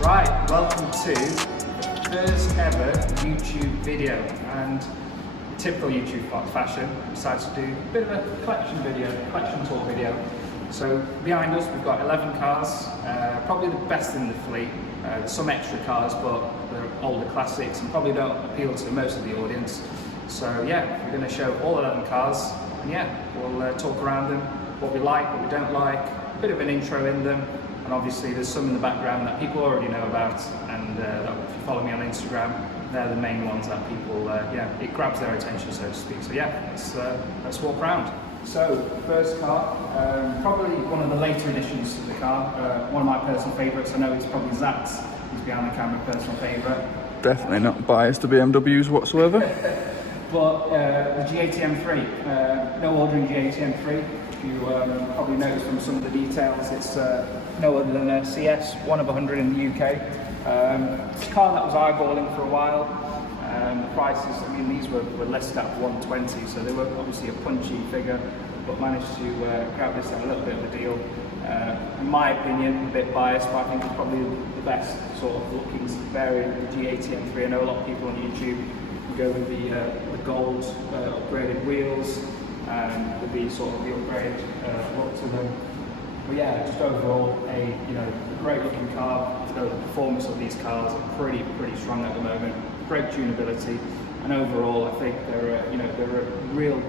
Right, welcome to the first ever YouTube video, and typical YouTube fashion, I decided to do a bit of a collection tour video. So behind us we've got 11 cars, probably the best in the fleet. There's some extra cars, but they're older classics and probably don't appeal to most of the audience. So yeah, we're going to show all 11 cars, and yeah, we'll talk around them, what we like, what we don't like, a bit of an intro in them. And obviously there's some in the background that people already know about, and that if you follow me on Instagram, they're the main ones that people, it grabs their attention, so to speak. So yeah, let's walk around. So first car, probably one of the later additions to the car, one of my personal favourites. I know it's probably Zach's, he's behind the camera, personal favourite. Definitely not biased to BMWs whatsoever. But the G80 M3, no ordering G80 M3. You probably noticed from some of the details, it's no other than a CS, 1 of 100 in the UK. It's a car that was eyeballing for a while. The prices, I mean, these were listed at 120, so they were obviously a punchy figure, but managed to grab this at a little bit of a deal. In my opinion, a bit biased, but I think it's probably the best sort of looking variant of the G80 M3. I know a lot of people on YouTube go with the gold upgraded wheels, with the sort of the upgrade look to them. But yeah, just overall a great looking car. The performance of these cars are pretty strong at the moment. Great tunability, and overall I think they're a real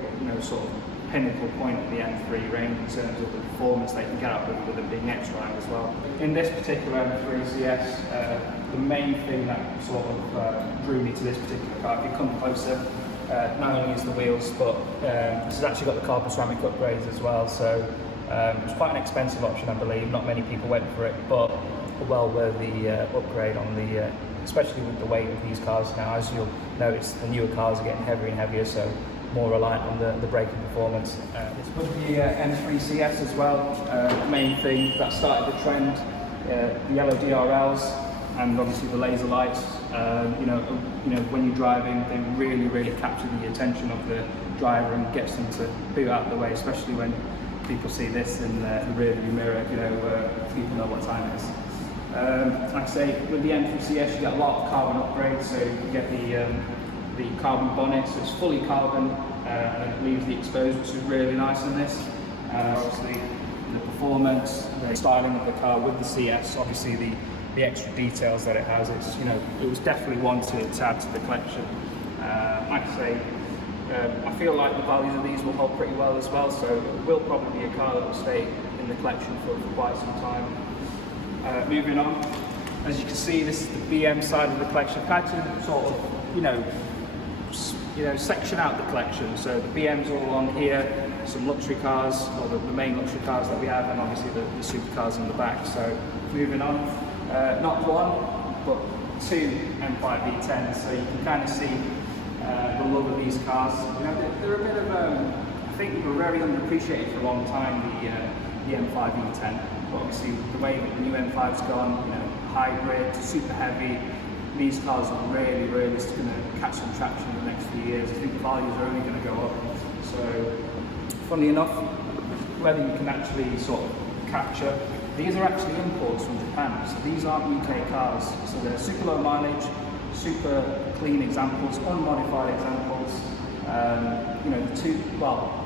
sort of pinnacle point in the M3 range in terms of the performance they can get out with them being X-Drive as well. In this particular M3 CS, the main thing that sort of drew me to this particular car, if you come closer, not only is the wheels, but this has actually got the carbon ceramic upgrades as well. So it's quite an expensive option, I believe. Not many people went for it, but a well-worthy upgrade on the, especially with the weight of these cars now. As you'll notice, the newer cars are getting heavier and heavier, so more reliant on the braking performance. It's with the M3 CS as well. The main thing that started the trend, the yellow DRLs, and obviously the laser lights. When you're driving, they really capture the attention of the driver and gets them to boot out of the way, especially when people see this in the rearview mirror. People know what time it is. Like I say, with the M3 CS, you get a lot of carbon upgrades. So you get the carbon bonnet, so it's fully carbon, and it leaves the exposed, which is really nice in this. Obviously, the performance, the styling of the car with the CS, obviously the extra details that it has, it was definitely one to add to the collection. Like I say, I feel like the values of these will hold pretty well as well, so it will probably be a car that will stay in the collection for quite some time. Moving on, as you can see, this is the BM side of the collection. I've had to sort of, section out the collection. So the BMs all along here, some luxury cars, or the main luxury cars that we have, and obviously the supercars in the back. So moving on, not one, but 2 M5 V10s. So you can kind of see the love of these cars. They're a bit of, I think they were very underappreciated for a long time, the M5 V10. But obviously the way that the new M5's gone, hybrid, super heavy, these cars are really just going to catch some traction in the next few years. I think the values are only going to go up. So, funnily enough, whether you can actually sort of capture, these are actually imports from Japan. So these aren't UK cars. So they're super low mileage, super clean examples, unmodified examples.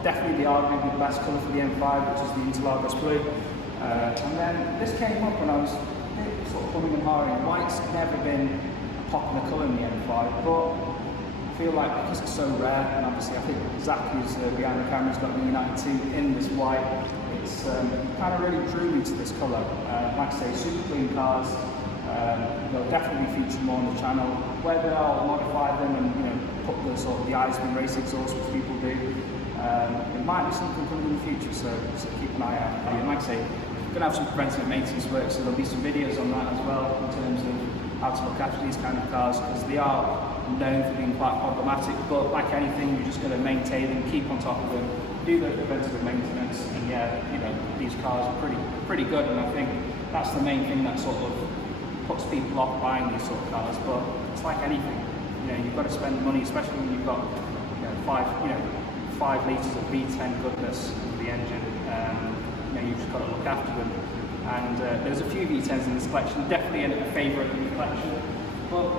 Definitely the arguably the best colour for the M5, which is the Interlagos blue. And then this came up when I was sort of humming and hawing. White's never been a popular colour in the M5, but I feel like because it's so rare, and obviously I think Zach, who's behind the camera, has got the United 2 in this white, it's kind of really drew me to this colour. Like I say, super clean cars. They'll definitely feature more on the channel. Whether I'll modify them and put the sort of the Iceman race exhaust, which people do, it might be something coming in the future. So keep an eye out. And like I say, we're going to have some preventative maintenance work, so there'll be some videos on that as well in terms of how to look after these kind of cars, because they are known for being quite problematic. But like anything, you're just going to maintain them, keep on top of them, do the preventative maintenance, and these cars are pretty good. And I think that's the main thing that sort of puts people off buying these sort of cars. But it's like anything, you've got to spend money, especially when you've got 5 litres of V10 goodness in the engine. You've just got to look after them. and there's a few V10s in this collection, definitely a favourite in the collection. But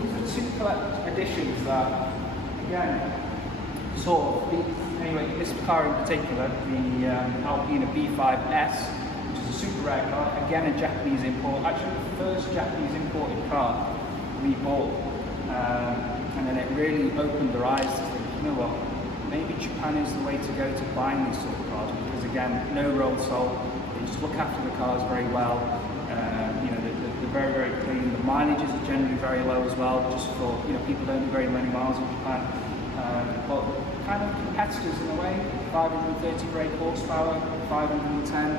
these are two editions that, again, anyway, this car in particular, the Alpina B5S, which is a super rare car, again a Japanese import, actually the first Japanese imported car we bought, and then it really opened our eyes to think, you know what, maybe Japan is the way to go to buying these sort of cars, because again, no road salt, they just look after the cars very well, you know, they're very, very clean, the mileage is generally very low as well, just for, you know, people don't do very many miles in Japan. But kind of competitors in a way, 530 brake horsepower, 510.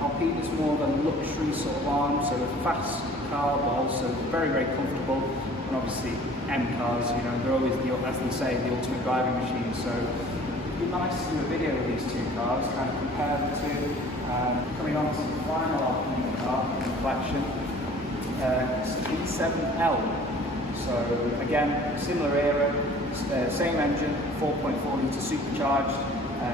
Alpina's more of a luxury sort of arm, so a fast car, but also very, very comfortable. And obviously, M cars, you know, they're always, as they say, the ultimate driving machine. So it'd be nice to do a video of these two cars, kind of compare the two. Coming on to the final Alpina car in the collection, it's the E7L. So again, similar era. Same engine, 4.4 litre supercharged,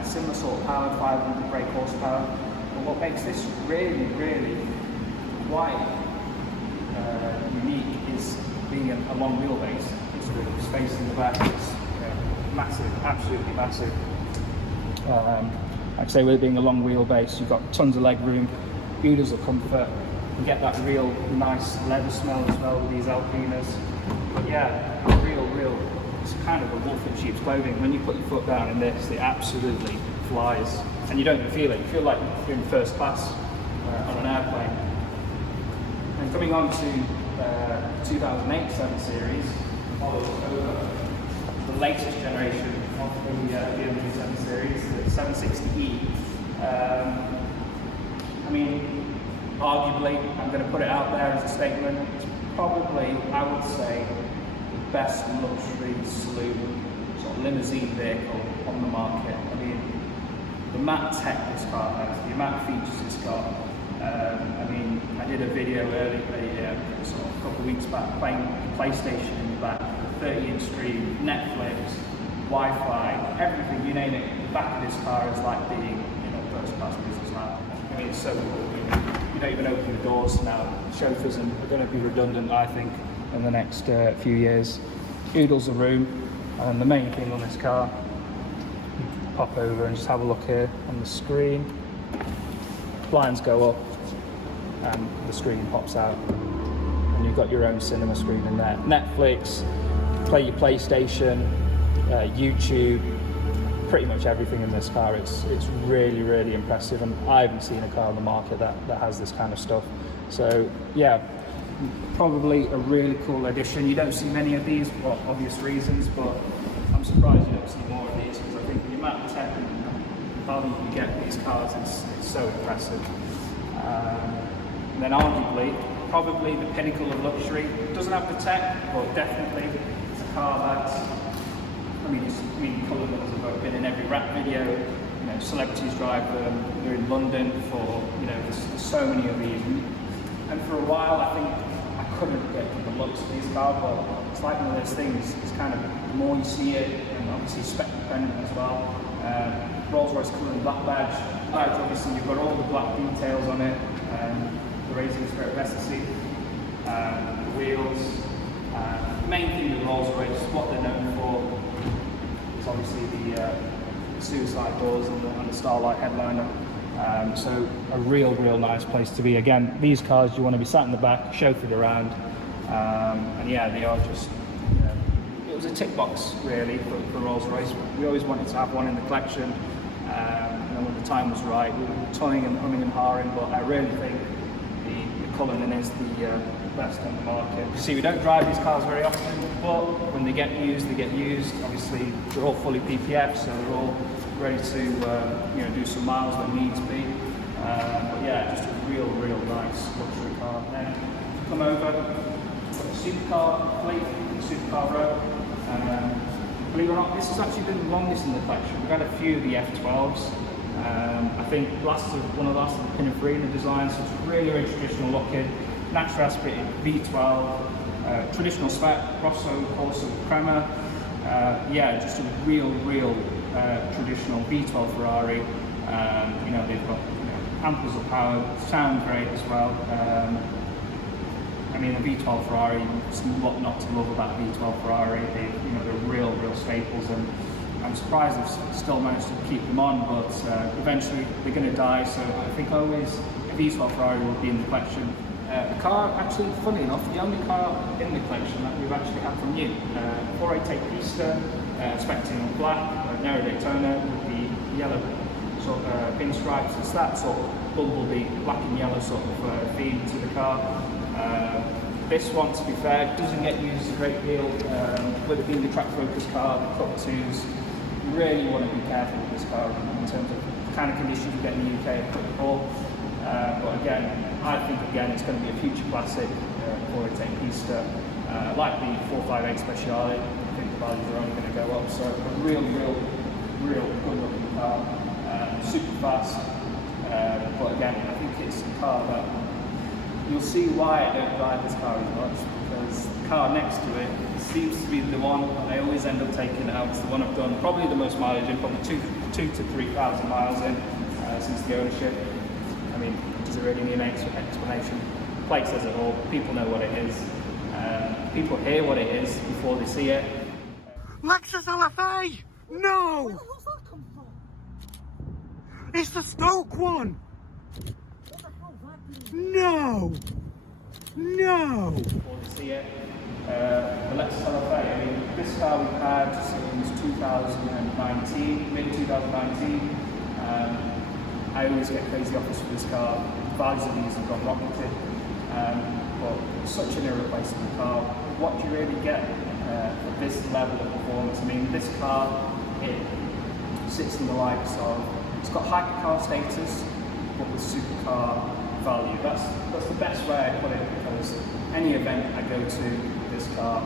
similar sort of power, 500 brake horsepower. But what makes this really, really quite unique is being a long wheelbase. It's the space in the back is massive, absolutely massive. Like I say, with it being a long wheelbase, you've got tons of leg room, oodles of comfort. You get that real nice leather smell as well with these Alpinas. But yeah, real. It's kind of a wolf in sheep's clothing. When you put your foot down in this, it absolutely flies. And you don't even feel it. You feel like you're in first class on an airplane. And coming on to 2008 7 Series, follows over the latest generation of the BMW 7 Series, the 760E. I mean, arguably, I'm going to put it out there as a statement, it's probably, I would say, best luxury saloon sort of limousine vehicle on the market. I mean, the amount of tech this car has, the amount of features it's got. I mean, I did a video earlier, sort of a couple of weeks back, playing PlayStation in the back, 30-inch screen, Netflix, Wi-Fi, everything, you name it. The back of this car is like being in a first-class business class. I mean, it's so cool. You don't even open the doors now. Chauffeurs are going to be redundant, I think, in the next few years. Oodles of room, and the main thing on this car, pop over and just have a look here on the screen. Blinds go up and the screen pops out, and you've got your own cinema screen in there. Netflix, play your PlayStation, YouTube, pretty much everything in this car. It's really, really impressive, and I haven't seen a car on the market that has this kind of stuff. So yeah, probably a really cool addition. You don't see many of these for obvious reasons, but I'm surprised you don't see more of these, because I think the amount of tech and value you get in these cars is so impressive. And then arguably, probably the pinnacle of luxury. It doesn't have the tech, but definitely it's a car that's, I mean, Cullen have both been in every rap video. You know, celebrities drive them. They're in London for, you know, there's so many of these. And for a while, I think I couldn't get the looks of these cars, but it's like one of those things. It's kind of, the more you see it, and obviously spec dependent as well. Rolls-Royce Cullen black badge. Obviously, you've got all the black details on it. The Racing Spirit Recipe, the wheels. The main thing with Rolls-Royce, what they're known for, is obviously the suicide doors and the Starlight headliner. So a real nice place to be. Again, these cars, you want to be sat in the back, chauffeured around, and yeah, they are just, you know, it was a tick box really for Rolls-Royce. We always wanted to have one in the collection, and then when the time was right, we were toying and humming and hawing, but I really think the Cullinan is the best on the market. You see, we don't drive these cars very often, but when they get used, they get used. Obviously, they're all fully PPF, so they're all ready to you know, do some miles when needs be. But yeah, just a real nice luxury car. Then come over, got the supercar fleet, the supercar row. Believe it or not, this has actually been the longest in the collection. We've had a few of the F12s. I think one of the last of the Pininfarina design, so it's really traditional looking, natural aspirated V12, traditional spec, Rosso, Corsa, Crema. Yeah, just a real traditional V12 Ferrari. You know, they've got, you know, amples of power, sound great as well. I mean, a V12 Ferrari, what not to love about a V12 Ferrari? They're real staples, and I'm surprised they've still managed to keep them on, but eventually they're going to die, so I think always a V12 Ferrari will be in the collection. The car, actually, funny enough, the only car in the collection that we've actually had from new. 488 Pista, expecting in black, narrow Daytona with the yellow sort of pinstripes. It's that sort of bumblebee, black and yellow sort of theme to the car. This one, to be fair, doesn't get used a great deal. With it being the track focus car, the Cup 2s, you really want to be careful with this car in terms of the kind of conditions you get in the UK at Cup 4. But again, I think it's going to be a future classic, 488 Pista. Like the 458 Speciale, I think the values are only going to go up. So a real good looking car, super fast. But again, I think it's a car that you'll see why I don't drive this car as much, because the car next to it seems to be the one I always end up taking out. It's the one I've done probably the most mileage in, probably 2,000 to 3,000 miles in since the ownership. I mean, does it really need an explanation? The plate says it all. People know what it is. People hear what it is before they see it. Lexus LFA! No! Where the hell's that come from? It's the Stoke one! What the hell's that doing? No! No! Before they see it. The Lexus LFA, I mean, this car we've had since 2019, mid-2019. I always get crazy offers for this car. Values of these have gone rocketed. But it's such an irreplaceable car. What do you really get for this level of performance? I mean, this car, it sits in the likes of, it's got hypercar status, but with supercar value. That's the best way I put it, because any event I go to with this car,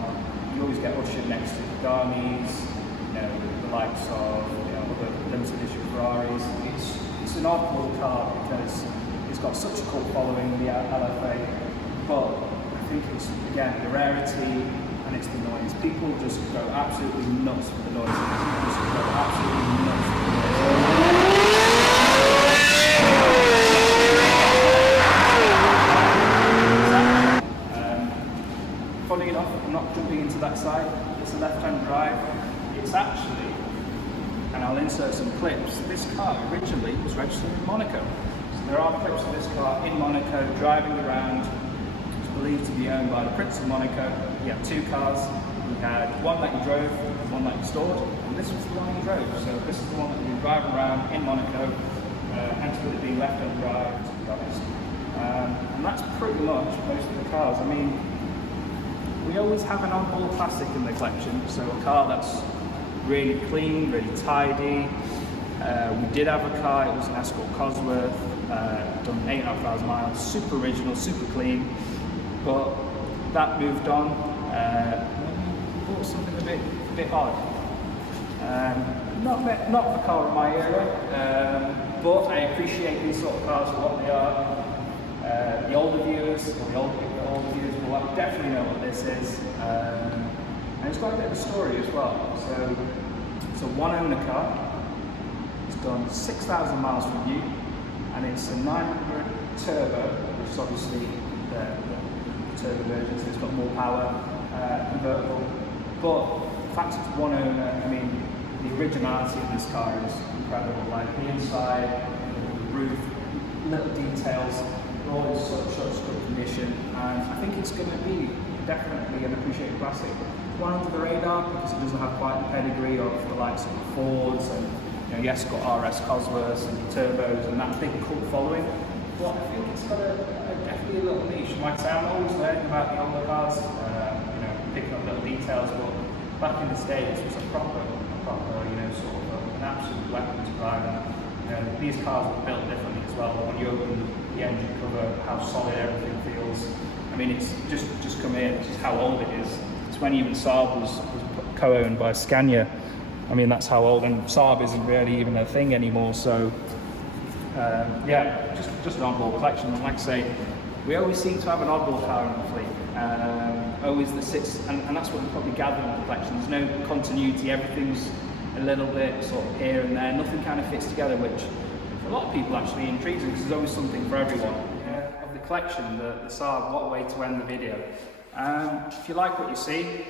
you always get ushered next to Gamis, the likes of other limited edition Ferraris. It's an oddball car because it's got such a cult following, the LFA, but I think it's, again, the rarity and it's the noise. People just go absolutely nuts for the noise. People just go absolutely nuts for the noise. Funny enough, I'm not jumping into that side. It's a left-hand drive. It's actually, and I'll insert some clips, this car originally was registered in Monaco. So there are clips of this car in Monaco driving around. It's believed to be owned by the Prince of Monaco. He had two cars. He had one that he drove, one that he stored, and this was the one he drove. So this is the one that he was driving around in Monaco, hence with it being left-hand drive, to be honest. And that's pretty much most of the cars. I mean, we always have an on-board classic in the collection, so a car that's really clean, really tidy. We did have a car, it was an Escort Cosworth, done 8,500 miles, super original, super clean, but that moved on. We bought something a bit odd. Not the car of my era, but I appreciate these sort of cars for what they are. The older viewers, or the older viewers will definitely know what this is. And it's got a bit of a story as well. So it's a one-owner car. It's done 6,000 miles from new, and it's a 900 turbo, which is obviously the turbo version, so it's got more power, convertible. But the fact it's one owner, I mean, the originality of this car is incredible. Like the inside, the roof, little details, they're all in such good condition, and I think it's going to be definitely an appreciated classic. One under the radar because it doesn't have quite the pedigree of the likes of the Fords and yes, got RS Cosworths and turbos and that big cult following. But I think it's got definitely a little niche. Like I say, I'm always learning about the older cars, picking up little details. But back in the States, it was a proper, sort of an absolute weapon to drive. And these cars were built differently as well. When you open the engine cover, how solid everything feels. I mean, it's just come in. Just how old it is. It's when even Saab was co-owned by Scania. I mean, that's how old, and Saab isn't really even a thing anymore. So, just an oddball collection. And like I say, we always seem to have an oddball car in the fleet. Always that sits, and that's what we probably gather in the collection. There's no continuity. Everything's a little bit sort of here and there. Nothing kind of fits together, which a lot of people actually intrigues because there's always something for everyone. Of the collection, the Saab, what a way to end the video. If you like what you see,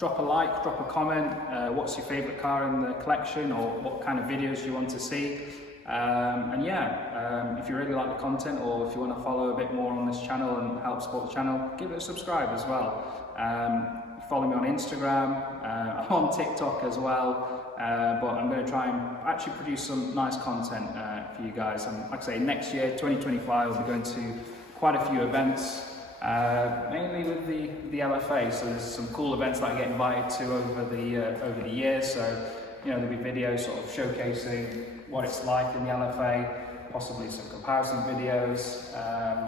drop a like, drop a comment. What's your favourite car in the collection, or what kind of videos you want to see? And yeah, if you really like the content, or if you want to follow a bit more on this channel and help support the channel, give it a subscribe as well. Follow me on Instagram, I'm on TikTok as well, but I'm going to try and actually produce some nice content for you guys. And like I say, next year, 2025, we'll be going to quite a few events, mainly with the LFA. So there's some cool events that I get invited to over the years. So you know, there'll be videos sort of showcasing what it's like in the LFA, possibly some comparison videos,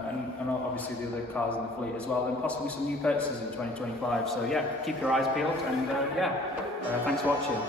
and obviously the other cars in the fleet as well, and possibly some new purchases in 2025. So yeah, keep your eyes peeled, and thanks for watching.